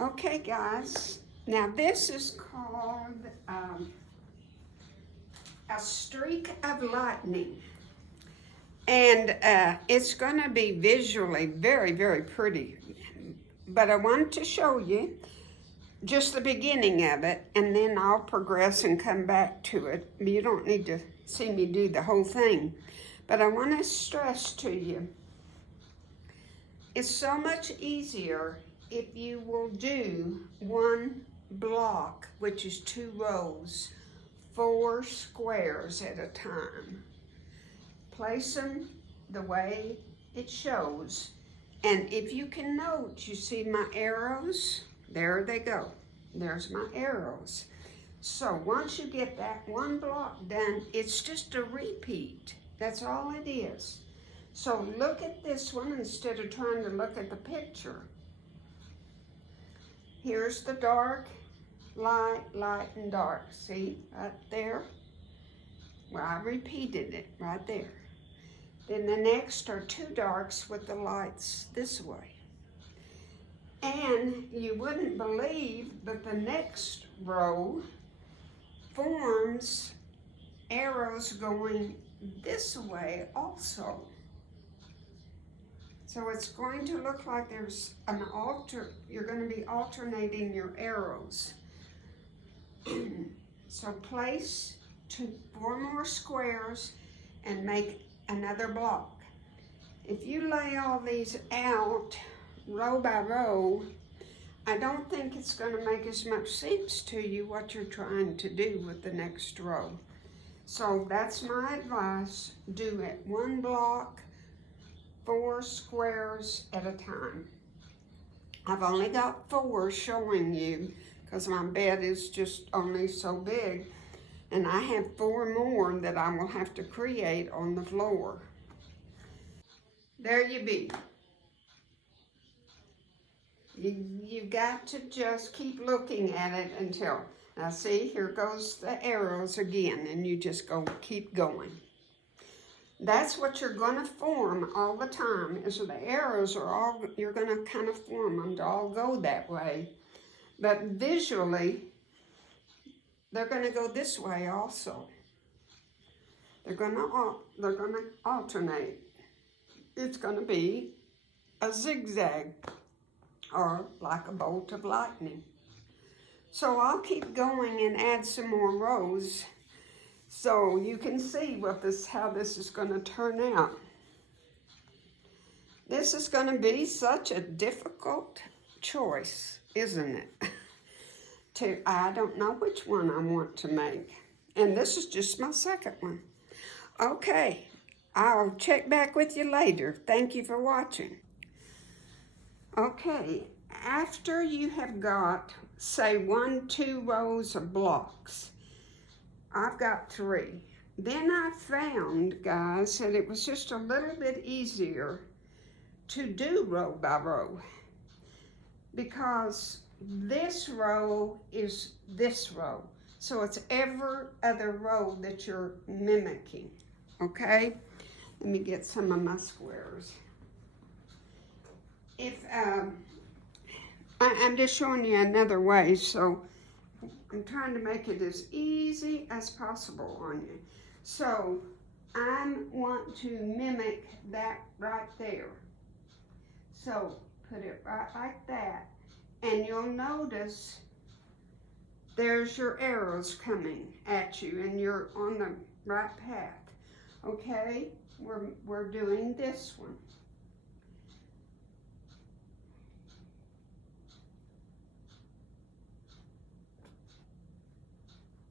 Okay, guys, now this is called a streak of lightning. And it's going to be visually very, very pretty. But I want to show you just the beginning of it, and then I'll progress and come back to it. You don't need to see me do the whole thing. But I want to stress to you, it's so much easier if you will do one block, which is 2 rows, 4 squares at a time. Place them the way it shows, and if you can note, you see my arrows? There they go. There's my arrows. So once you get that one block done, it's just a repeat. That's all it is. So look at this one instead of trying to look at the picture. Here's the dark, light, light, and dark. See, right there? Well, I repeated it right there. Then the next are 2 darks with the lights this way. And you wouldn't believe that the next row forms arrows going this way also. So it's going to look like there's an you're going to be alternating your arrows. So place 4 more squares and make another block. If you lay all these out row by row, I don't think it's going to make as much sense to you what you're trying to do with the next row. So that's my advice. Do it 1 block, 4 squares at a time. I've only got 4 showing you because my bed is just only so big, and I have 4 more that I will have to create on the floor. There you be. You've got to just keep looking at it until, now see, here goes the arrows again, and you just keep going. That's what you're going to form all the time, is the arrows are all, you're going to kind of form them to all go that way. But visually, they're going to go this way also. They're going to alternate. It's going to be a zigzag, or like a bolt of lightning. So I'll keep going and add some more rows so you can see how this is going to turn out. This is going to be such a difficult choice, isn't it? I don't know which one I want to make. And this is just my second one. Okay, I'll check back with you later. Thank you for watching. Okay, after you have got, say, 1, 2 rows of blocks, I've got 3. Then I found, guys, that it was just a little bit easier to do row by row, because this row is this row. So it's every other row that you're mimicking, okay? Let me get some of my squares. I'm just showing you another way, so I'm trying to make it as easy as possible on you. So I want to mimic that right there. So put it right like that, and you'll notice there's your arrows coming at you, and you're on the right path. Okay, we're doing this one.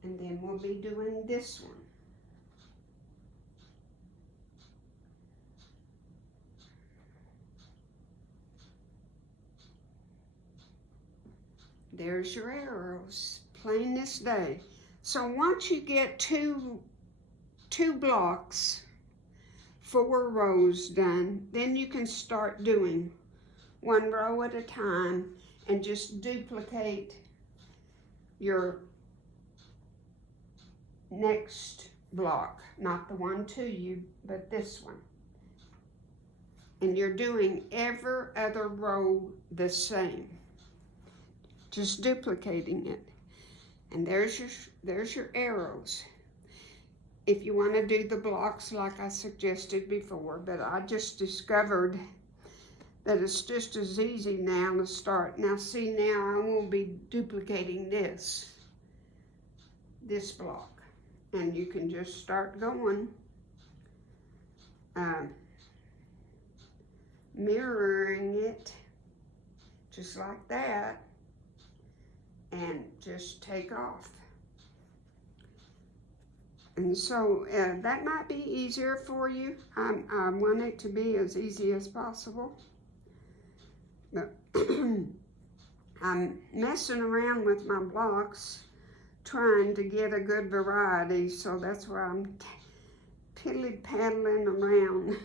And then we'll be doing this one. There's your arrows, plain as day. So once you get two blocks, 4 rows done, then you can start doing 1 row at a time and just duplicate your next block, not the one to you, but this one. And you're doing every other row the same. just duplicating it. And there's your arrows. If you want to do the blocks like I suggested before, but I just discovered that it's just as easy now to start. Now see, now I will be duplicating this block. And you can just start going. Mirroring it just like that, and just take off. And so that might be easier for you. I want it to be as easy as possible, but I'm messing around with my blocks trying to get a good variety, so that's where I'm paddling around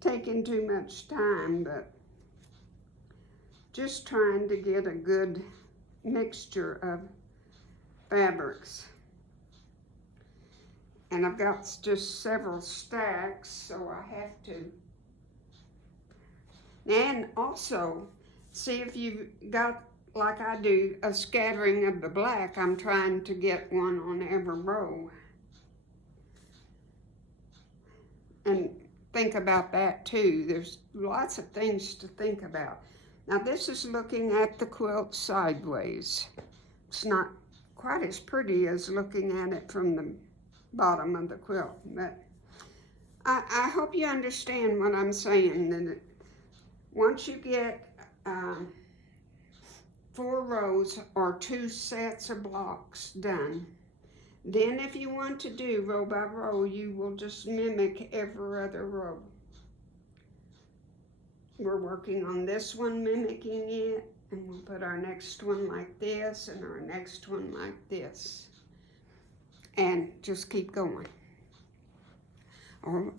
taking too much time, but just trying to get a good mixture of fabrics. And I've got just several stacks, so I have to. And also, see if you've got, like I do, a scattering of the black. I'm trying to get one on every row. And think about that too. There's lots of things to think about. Now this is looking at the quilt sideways. It's not quite as pretty as looking at it from the bottom of the quilt, but I hope you understand what I'm saying, that once you get 4 rows or 2 sets of blocks done, then if you want to do row by row, you will just mimic every other row. We're working on this one, mimicking it, and we'll put our next one like this and our next one like this. And just keep going. I'll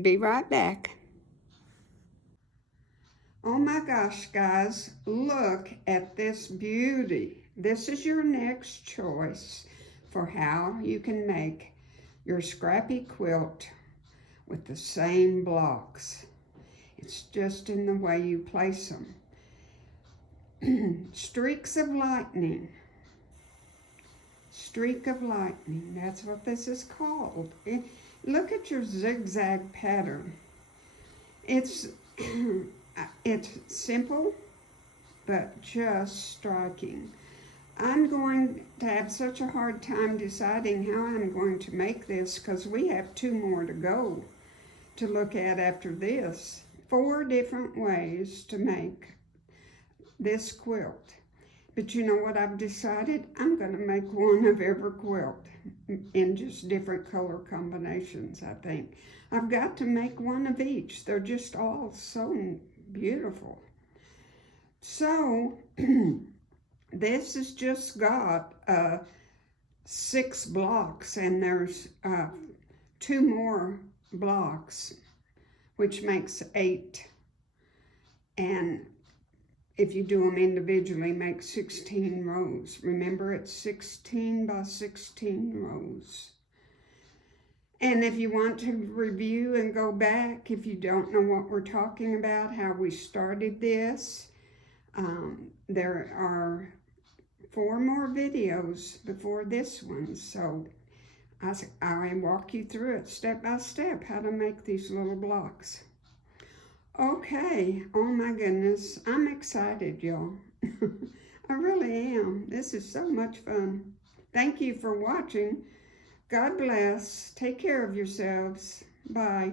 be right back. Oh my gosh, guys, look at this beauty. This is your next choice for how you can make your scrappy quilt with the same blocks. It's just in the way you place them. Streaks of lightning. Streak of lightning, that's what this is called. Look at your zigzag pattern. It's simple, but just striking. I'm going to have such a hard time deciding how I'm going to make this, because we have 2 more to go to look at after this. 4 different ways to make this quilt. But you know what I've decided? I'm going to make one of every quilt in just different color combinations, I think. I've got to make one of each. They're just all so beautiful. So, this has just got 6 blocks, and there's 2 more blocks, which makes 8. And if you do them individually, make 16 rows. Remember, it's 16 by 16 rows. And if you want to review and go back, if you don't know what we're talking about, how we started this, there are 4 more videos before this one. So I walk you through it step by step, how to make these little blocks. Okay, oh my goodness, I'm excited, y'all. I really am. This is so much fun. Thank you for watching. God bless. Take care of yourselves. Bye.